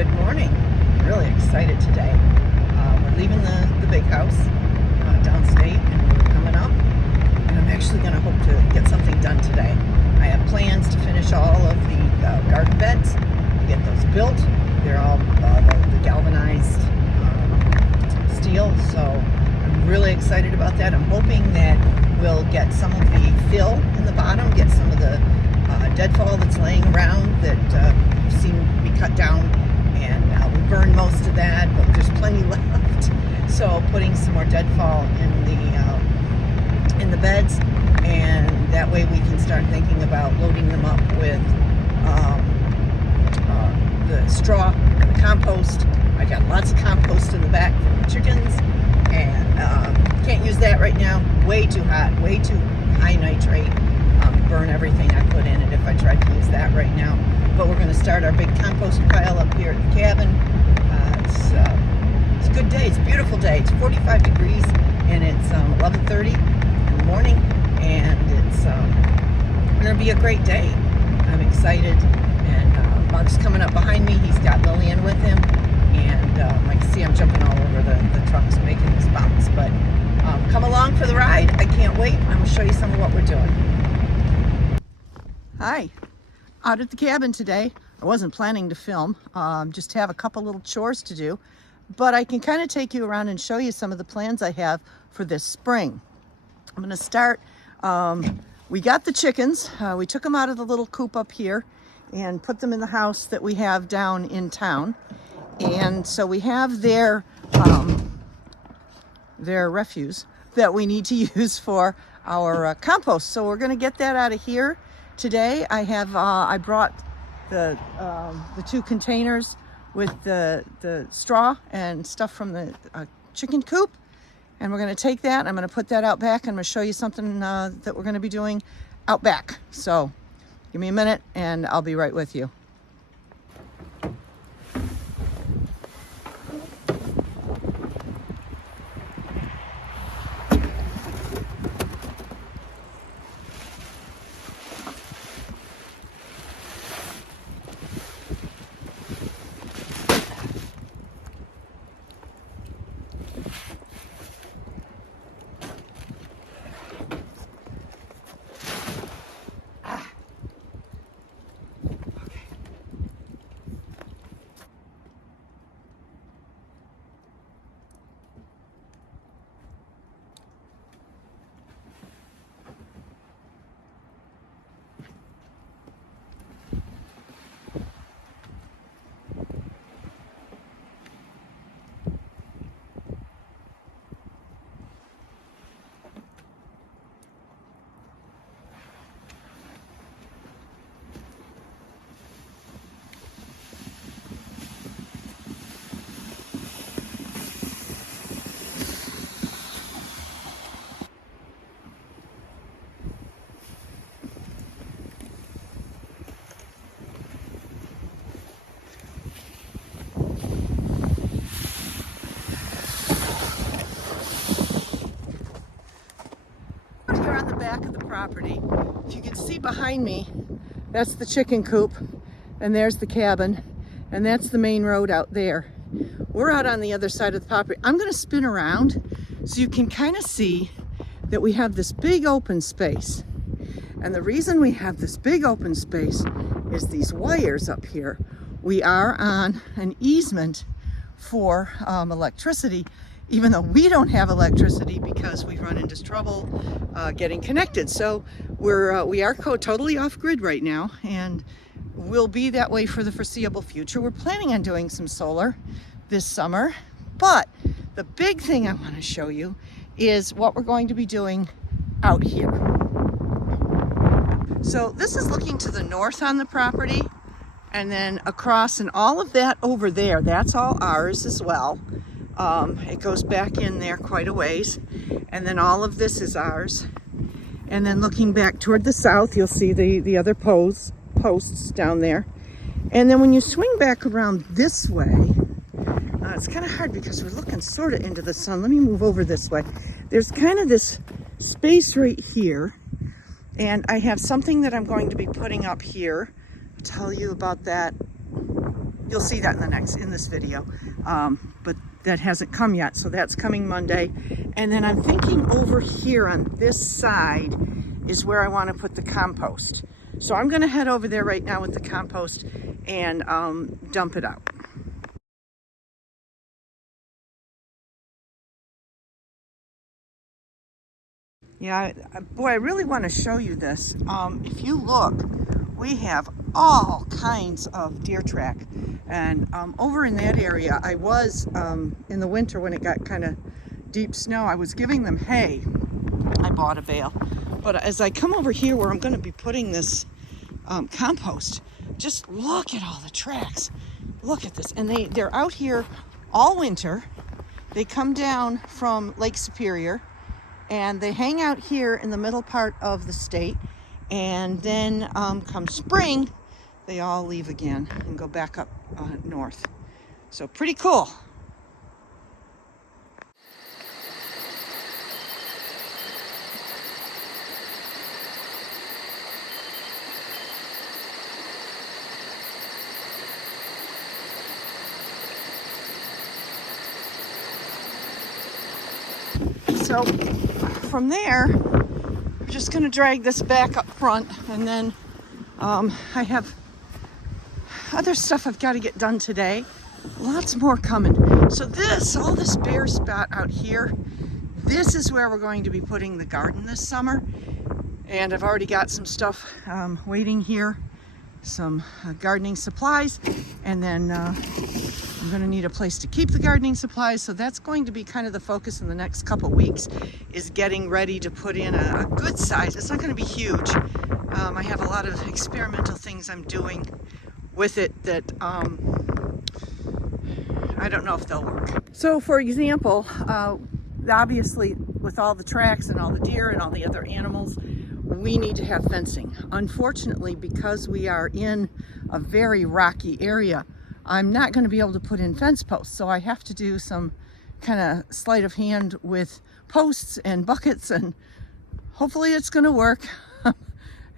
Good morning. Really excited today. We're leaving the big house downstate and we're coming up. And I'm actually going to hope to get something done today. I have plans to finish all of the garden beds, to get those built. They're all the galvanized steel, so I'm really excited about that. I'm hoping that we'll get some of the fill in the bottom, get some of the deadfall that's laying around that seem to be cut down, and we burned most of that, but there's plenty left. So putting some more deadfall in the beds, and that way we can start thinking about loading them up with the straw and the compost. I got lots of compost in the back for the chickens, and can't use that right now. Way too hot, way too high nitrate. Burn everything I put in it if I tried to use that right now. But we're going to start our big compost pile up here at the cabin. It's a good day. It's a beautiful day. It's 45 degrees and it's 11:30 in the morning, and it's going to be a great day. I'm excited, and Mark's coming up behind me. He's got Lillian with him, and I can see I'm jumping all over the trucks making this bounce. But come along for the ride. I can't wait. I'm going to show you some of what we're doing. Hi, out at the cabin today. I wasn't planning to film, just have a couple little chores to do, but I can kind of take you around and show you some of the plans I have for this spring. I'm going to start, we got the chickens, we took them out of the little coop up here and put them in the house that we have down in town. And so we have their refuse that we need to use for our compost. So we're going to get that out of here. Today I have I brought the 2 containers with the straw and stuff from the chicken coop, and we're going to take that. I'm going to put that out back, and I'm going to show you something that we're going to be doing out back. So give me a minute and I'll be right with you. On the back of the property, if you can see behind me, that's the chicken coop, and there's the cabin, and that's the main road out there. We're out on the other side of the property. I'm going to spin around so you can kind of see that we have this big open space, and the reason we have this big open space is these wires up here. We are on an easement for electricity, even though we don't have electricity because we've run into trouble getting connected. So we are totally off grid right now, and we'll be that way for the foreseeable future. We're planning on doing some solar this summer, but the big thing I want to show you is what we're going to be doing out here. So this is looking to the north on the property, and then across, and all of that over there, that's all ours as well. It goes back in there quite a ways, and then all of this is ours. And then looking back toward the south, you'll see the other posts down there. And then when you swing back around this way, it's kind of hard because we're looking sort of into the sun. Let me move over this way. There's kind of this space right here, and I have something that I'm going to be putting up here. I'll tell you about that you'll see that in this video. But that hasn't come yet, so that's coming Monday. And then I'm thinking over here on this side is where I want to put the compost. So I'm going to head over there right now with the compost and dump it out. Yeah, boy, I really want to show you this. If you look, we have all kinds of deer track. And over in that area, I was, in the winter when it got kind of deep snow, I was giving them hay. I bought a bale. But as I come over here where I'm going to be putting this compost, just look at all the tracks. Look at this. And they're out here all winter. They come down from Lake Superior. And they hang out here in the middle part of the state. And then come spring, they all leave again and go back up north. So pretty cool. So from there, we're just going to drag this back up front, and then I have other stuff I've got to get done today. Lots more coming. So all this bare spot out here, this is where we're going to be putting the garden this summer. And I've already got some stuff waiting here, some gardening supplies, and then I'm going to need a place to keep the gardening supplies. So that's going to be kind of the focus in the next couple weeks, is getting ready to put in a good size. It's not going to be huge. I have a lot of experimental things I'm doing with it that I don't know if they'll work. So for example, obviously with all the tracks and all the deer and all the other animals, we need to have fencing. Unfortunately, because we are in a very rocky area, I'm not going to be able to put in fence posts. So I have to do some kind of sleight of hand with posts and buckets, and hopefully it's going to work.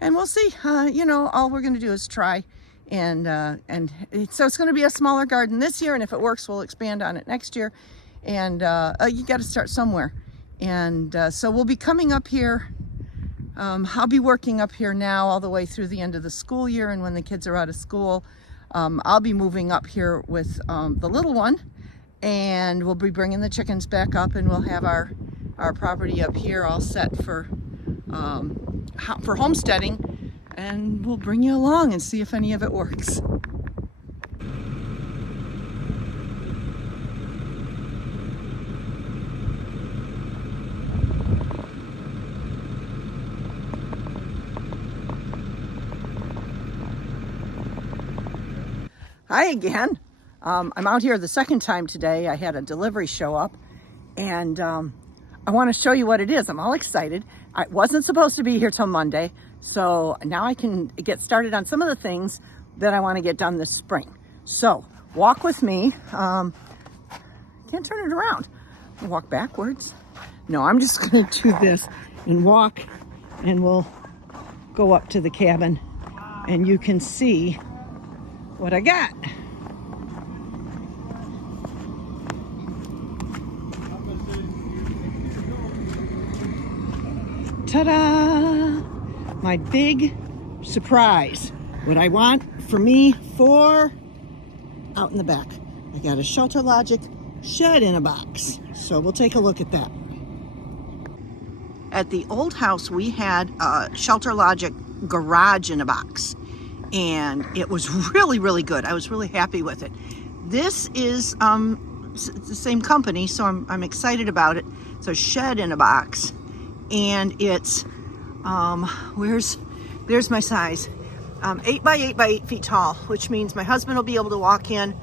And we'll see. All we're going to do is try. So it's going to be a smaller garden this year, and if it works, we'll expand on it next year. And you got to start somewhere. And so we'll be coming up here. I'll be working up here now all the way through the end of the school year, and when the kids are out of school, I'll be moving up here with the little one, and we'll be bringing the chickens back up, and we'll have our property up here all set for homesteading, and we'll bring you along and see if any of it works. Hi again. I'm out here the second time today. I had a delivery show up, and I want to show you what it is. I'm all excited. I wasn't supposed to be here till Monday, so now I can get started on some of the things that I want to get done this spring. So walk with me. Can't turn it around. Walk backwards. No, I'm just going to do this and walk, and we'll go up to the cabin, and you can see what I got. Ta-da! My big surprise. What I want for me for out in the back. I got a Shelter Logic shed in a box. So we'll take a look at that. At the old house, we had a Shelter Logic garage in a box, and it was really, really good. I was really happy with it. This is it's the same company, so I'm excited about it. It's a shed in a box, and it's there's my size, 8 by 8 by 8 feet tall, which means my husband will be able to walk in,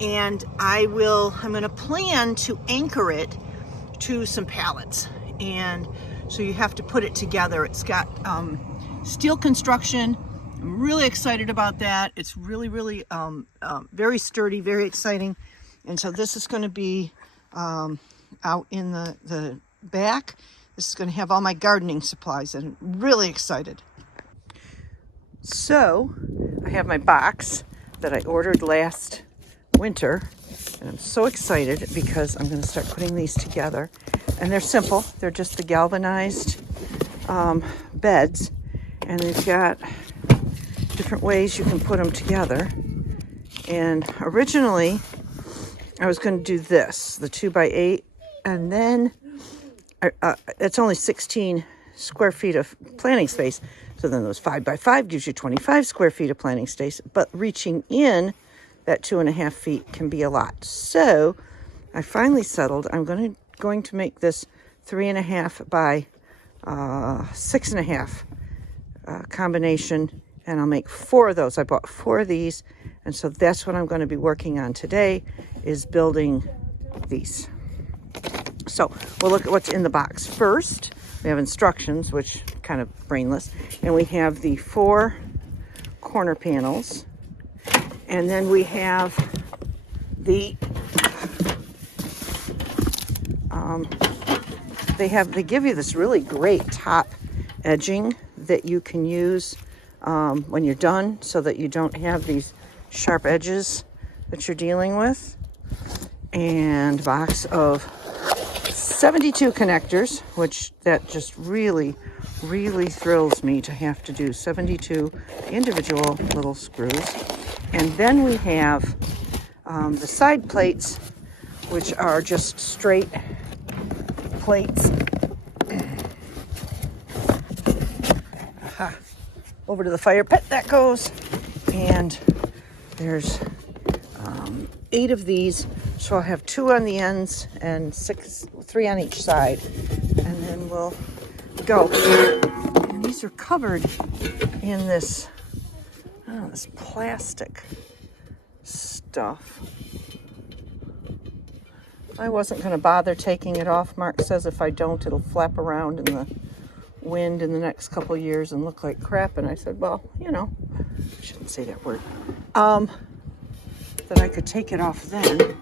and I'm going to plan to anchor it to some pallets, and so you have to put it together. It's got steel construction. I'm really excited about that. It's really, really very sturdy, very exciting. And so this is going to be out in the back. This is going to have all my gardening supplies, and I'm really excited. So I have my box. that I ordered last winter. And I'm so excited because I'm going to start putting these together. And they're simple. They're just the galvanized beds. And they've got different ways you can put them together. And originally, I was going to do this, the 2x8. And then it's only 16 square feet of planting space. So then those 5x5 gives you 25 square feet of planting space. But reaching in that 2.5 feet can be a lot. So I finally settled. I'm going to make this 3.5 by 6.5 combination, and I'll make 4 of those. I bought 4 of these, and so that's what I'm going to be working on today, is building these. So we'll look at what's in the box. First, we have instructions, which kind of brainless, and we have the 4 corner panels. And then we have the, they give you this really great top edging that you can use when you're done, so that you don't have these sharp edges that you're dealing with. And a box of 72 connectors, which that just really thrills me to have to do 72 individual little screws. And then we have the side plates, which are just straight plates. Aha. Over to the fire pit that goes. And there's 8 of these. So I'll have 2 on the ends and 3 on each side. And then we'll go. And these are covered in this, this plastic stuff. I wasn't going to bother taking it off. Mark says if I don't, it'll flap around in the wind in the next couple years and look like crap. And I said, well, I shouldn't say that word. That I could take it off then.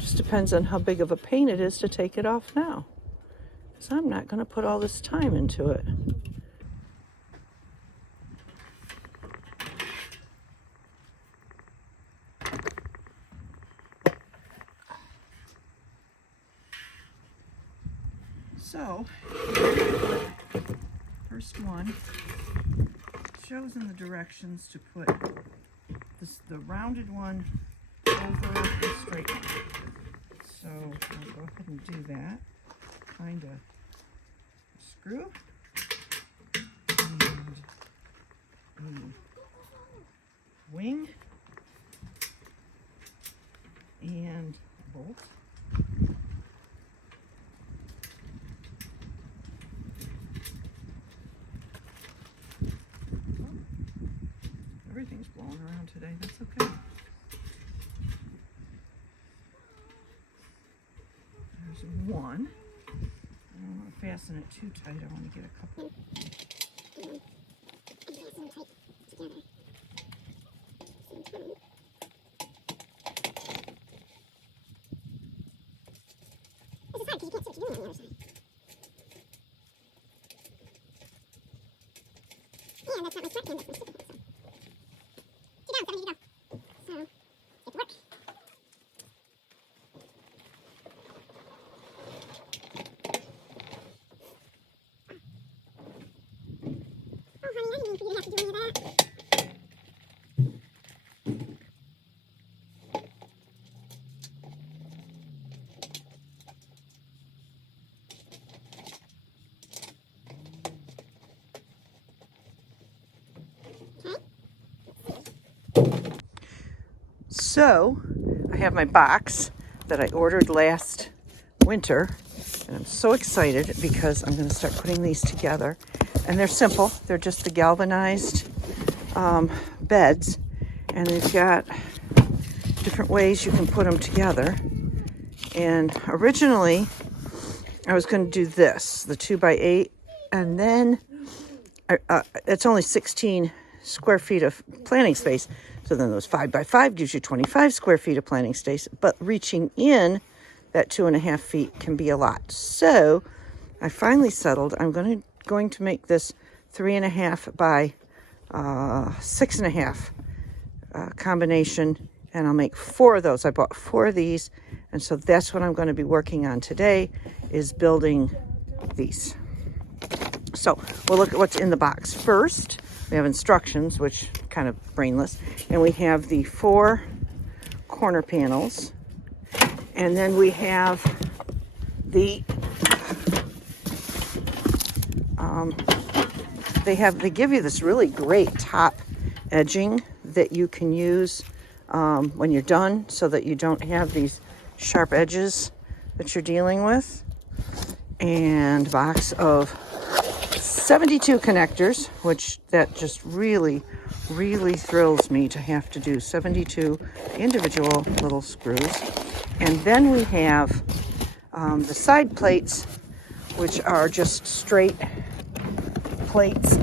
Just depends on how big of a pain it is to take it off now. So I'm not going to put all this time into it. So, first one shows in the directions to put the rounded one over the straight one. So I'll go ahead and do that. Find a screw and a wing and a bolt. Everything's blowing around today. That's okay. There's one. I don't want to fasten it too tight. I want to get a couple. This is hard because you can't see what you're doing on the other side. And that's not my sweatpants, that's my sticker pants. So. 2 down, 7 to go. So, get to work. Oh, honey, I didn't mean for you to have to do any of that. So I have my box that I ordered last winter, and I'm so excited because I'm going to start putting these together. And they're simple. They're just the galvanized beds, and they've got different ways you can put them together. And originally, I was going to do this, the 2x8, and then it's only 16 square feet of planting space. So then those 5x5 gives you 25 square feet of planting space, but reaching in that 2.5 feet can be a lot. So I finally settled. I'm going to make this 3.5 by 6.5 combination, and I'll make 4 of those. I bought 4 of these, and so that's what I'm going to be working on today, is building these. So we'll look at what's in the box. First, we have instructions, which kind of brainless, and we have the 4 corner panels, and then we have the they give you this really great top edging that you can use when you're done, so that you don't have these sharp edges that you're dealing with. And a box of 72 connectors, which that just really thrills me to have to do 72 individual little screws. And then we have the side plates, which are just straight plates.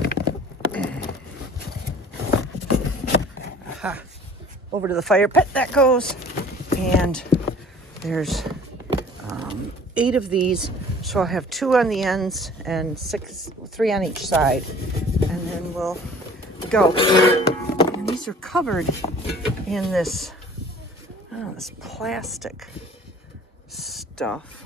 Aha. Over to the fire pit that goes. And there's 8 of these, so I'll have 2 on the ends and 3 on each side, and then we'll go. And these are covered in this this plastic stuff.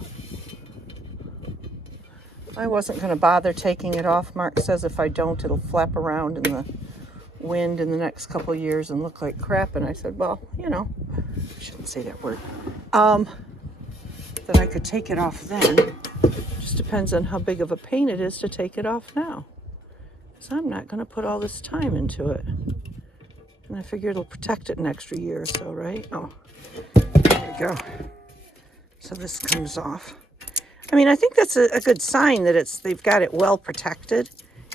I wasn't going to bother taking it off. Mark says if I don't, it'll flap around in the wind in the next couple years and look like crap. And I said, well, you know, I shouldn't say that word. That I could take it off then. Just depends on how big of a pain it is to take it off now. So I'm not going to put all this time into it. And I figure it'll protect it an extra year or so, right? Oh, there we go. So this comes off. I mean, I think that's a good sign that they've got it well protected,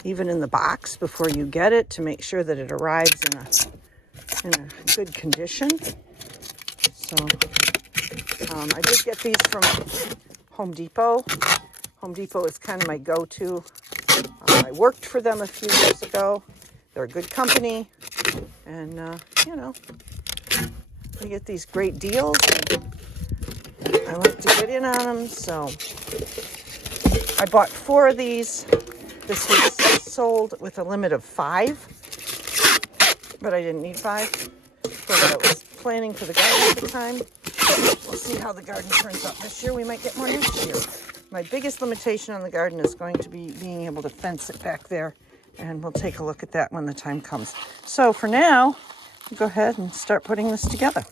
even in the box before you get it, to make sure that it arrives in a good condition. So I did get these from Home Depot. Home Depot is kind of my go-to. I worked for them a few years ago. They're a good company, and you know, we get these great deals. I like to get in on them, so I bought 4 of these. This was sold with a limit of 5, but I didn't need 5 for what I was planning for the garden at the time. We'll see how the garden turns out this year. We might get more next year. My biggest limitation on the garden is going to be being able to fence it back there, and we'll take a look at that when the time comes. So for now, go ahead and start putting this together.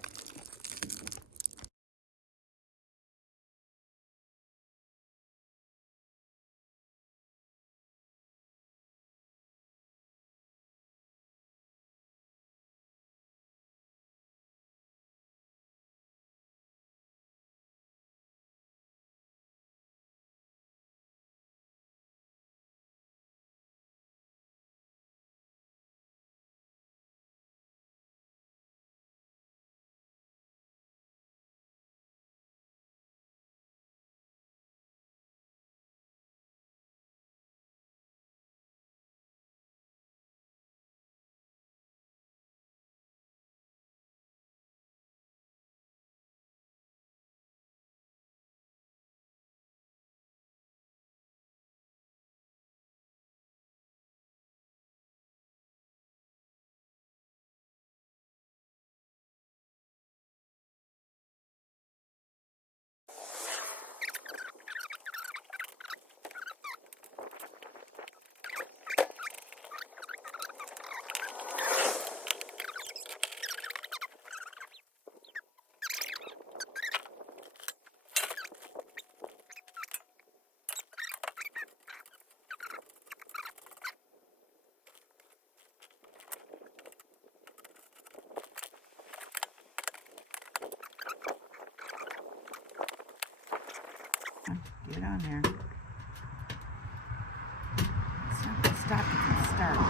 Get on there. It's not going to stop, you can start. Get on.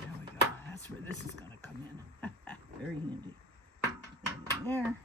There we go. That's where this is going to come in. Very handy. There.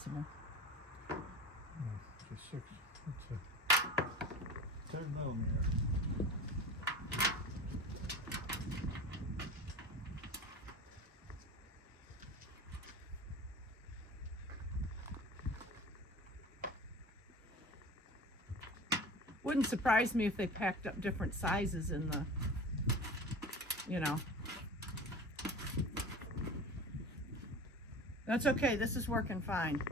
possible. It's a 6. It's a 10 millimeter. Wouldn't surprise me if they packed up different sizes in the, you know. That's okay, this is working fine.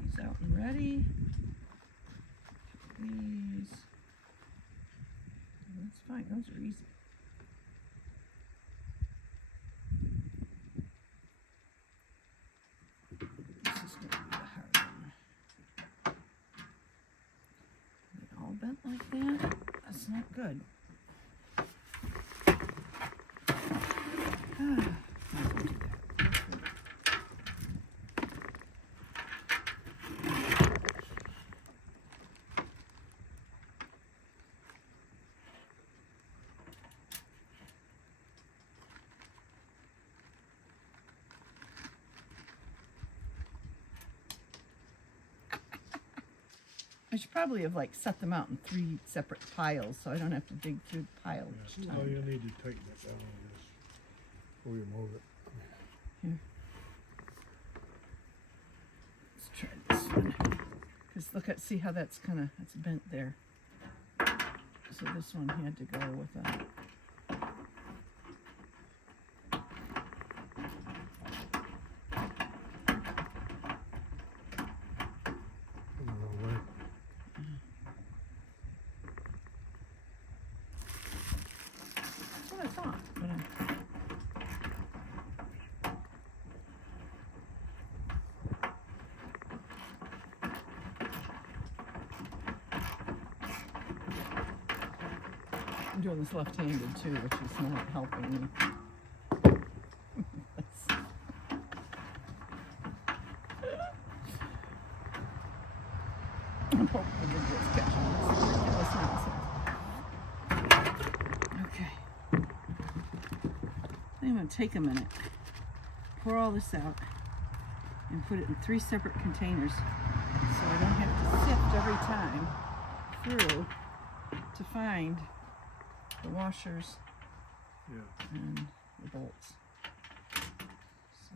These out and ready. These. That's fine, those are easy. This is going to be the hard one. They all bent like that? That's not good. I should probably have like set them out in 3 separate piles so I don't have to dig through the pile each Oh, time. you need to tighten it down just before you move it. Here. Let's try this one. Because look at, see how that's kind of, it's bent there. So this one had to go with a, Put it away. that's what I thought. But I'm doing this left-handed too, which is not helping me. I'm hoping the video's catching this ridiculous nonsense. Okay. I'm going to take a minute, pour all this out, and put it in 3 separate containers so I don't have to sift every time through to find the washers Yeah. and the bolts. So.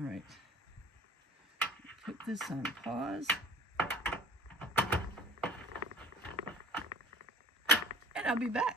All right. Put this on pause. And I'll be back.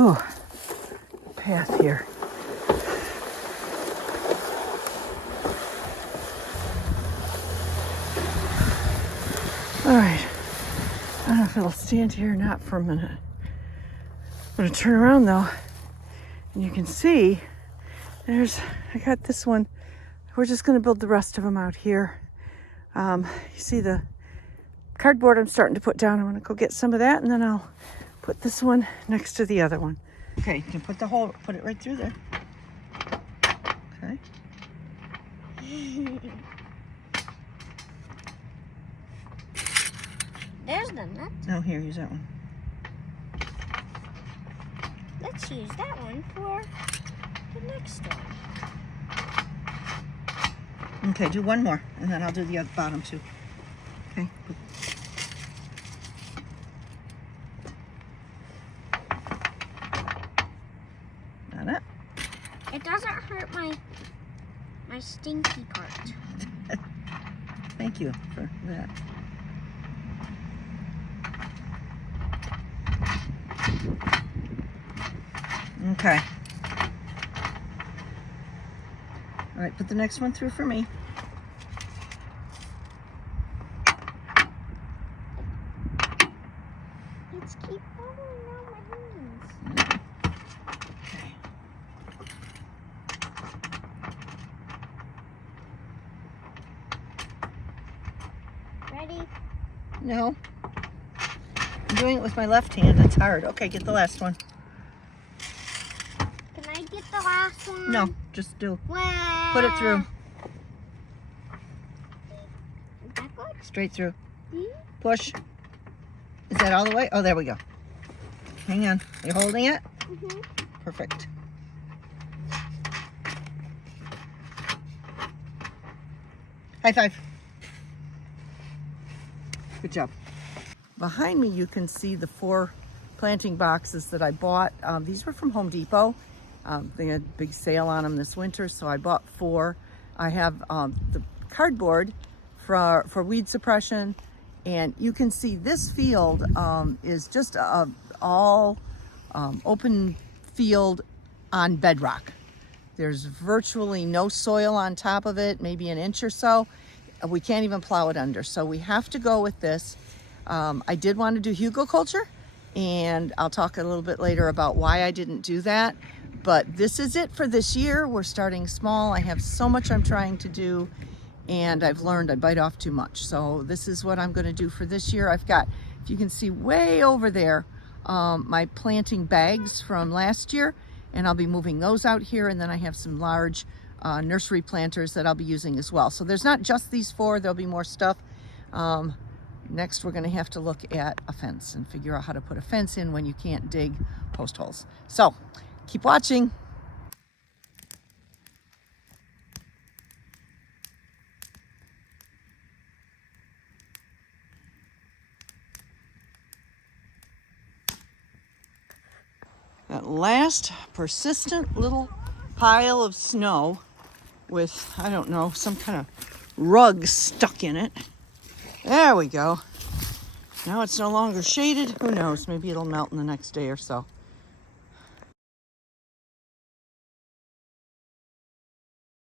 Oh, path here. All right. I don't know if it'll stand here or not for a minute. I'm gonna turn around though, and you can see I got this one. We're just gonna build the rest of them out here. You see the cardboard I'm starting to put down. I'm gonna go get some of that, and then I'll put this one next to the other one. Okay, you can put it right through there. Okay. There's the nut. No, here, use that one. Let's use that one for the next one. Okay, do one more, and then I'll do the other bottom too. Okay. Got it? It doesn't hurt my stinky part. Thank you for that. Okay. All right, put the next one through for me. Let's keep following down my hands. Okay. Ready? No. I'm doing it with my left hand. It's hard. Okay, get the last one. Can I get the last one? No, just do. Well, Put it through. Is that good? Straight through. Hmm? Push. Is that all the way? Oh, there we go. Hang on. You're holding it? Mm-hmm. Perfect. High five. Good job. Behind me, you can see the 4 planting boxes that I bought. These were from Home Depot. They had a big sale on them this winter, so I bought 4. I have the cardboard for weed suppression, and you can see this field is just all open field on bedrock. There's virtually no soil on top of it, maybe an inch or so. We can't even plow it under, so we have to go with this. I did want to do hugelkultur, and I'll talk a little bit later about why I didn't do that. But this is it for this year. We're starting small. I have so much I'm trying to do, and I've learned I bite off too much. So this is what I'm going to do for this year. I've got, if you can see way over there, my planting bags from last year, and I'll be moving those out here. And then I have some large nursery planters that I'll be using as well. So there's not just these 4, there'll be more stuff. Next, we're gonna have to look at a fence and figure out how to put a fence in when you can't dig post holes. So keep watching. That last persistent little pile of snow with, I don't know, some kind of rug stuck in it. There we go. Now it's no longer shaded. Who knows? Maybe it'll melt in the next day or so.